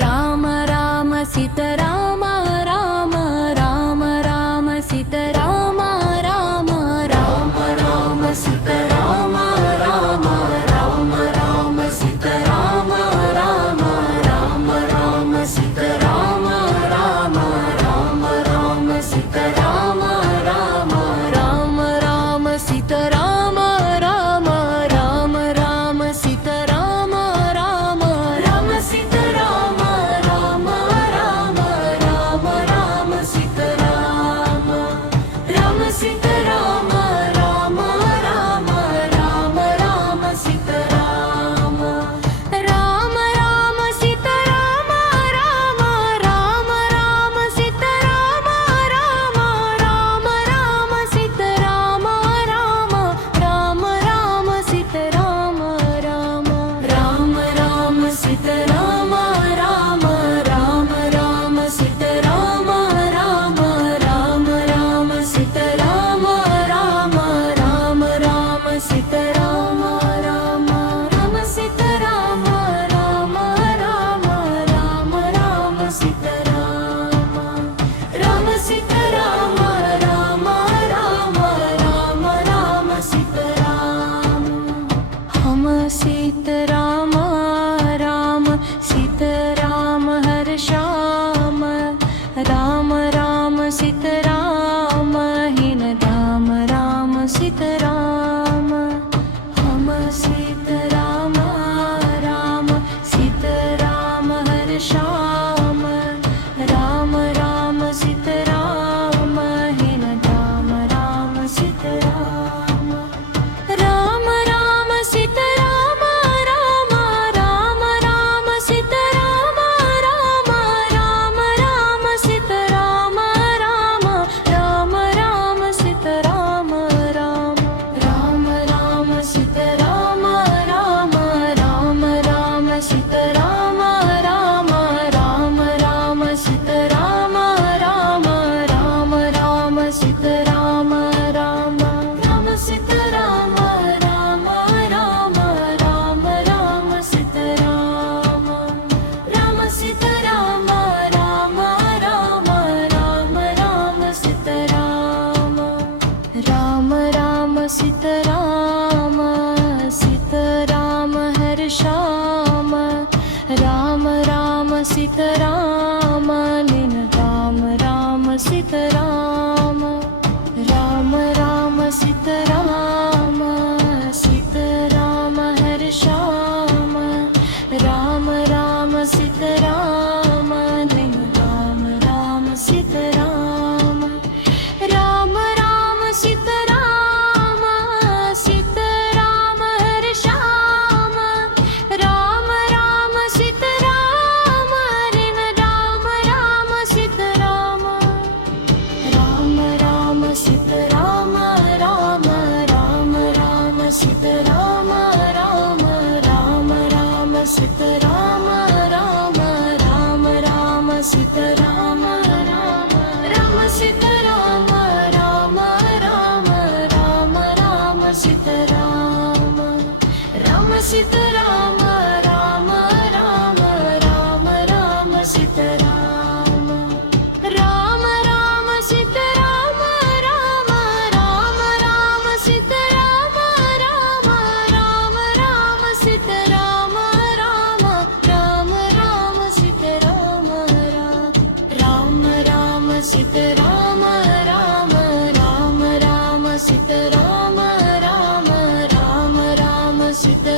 राम राम सीताराम राम राम राम सीताराम राम राम राम सीताराम राम राम राम सीताराम राम राम राम सीताराम राम राम राम सीताराम राम राम राम सीताराम राम राम राम सीताराम राम राम सीताराम राम राम राम राम सीताराम राम सीताराम राम राम राम राम सीताराम राम राम सीताराम राम राम राम सीताराम राम राम राम सीताराम राम राम राम सीताराम राम राम राम सीताराम राम राम राम सीताराम राम राम राम सीताराम राम राम राम सीताराम राम राम सीताराम राम राम राम राम सीताराम राम सीताराम राम राम राम राम सीताराम हम सीताराम राम सीताराम हर श्याम राम राम सीताराम हीन धाम राम सीताराम हम सीताराम राम सीताराम हर श्याम राम राम सीताराम हीन धाम राम सीताराम राम राम सीताराम राम राम राम सीताराम राम राम राम सीताराम राम राम राम सीताराम राम राम राम सीताराम राम राम राम सीताराम राम राम राम सीताराम राम राम राम सीताराम राम राम सीताराम राम राम राम राम सीताराम राम सीताराम राम राम राम राम सीताराम राम राम सीताराम सीताराम हर श्याम राम राम सीताराम लीन राम राम सीताराम राम राम सीताराम सीताराम हर श्याम राम राम सीताराम लीन राम राम सीताराम राम राम सीताराम सीताराम हर श्याम राम राम सीताराम लीन राम राम सीताराम राम राम सीताराम राम राम राम सीताराम राम राम राम सीताराम राम राम राम सीताराम राम राम सीताराम राम राम राम राम सीताराम राम सीताराम राम राम राम राम सीताराम राम राम सीताराम राम राम राम सीताराम राम राम राम सीताराम राम राम राम सीताराम राम राम सीताराम राम राम राम सीताराम राम राम राम सीताराम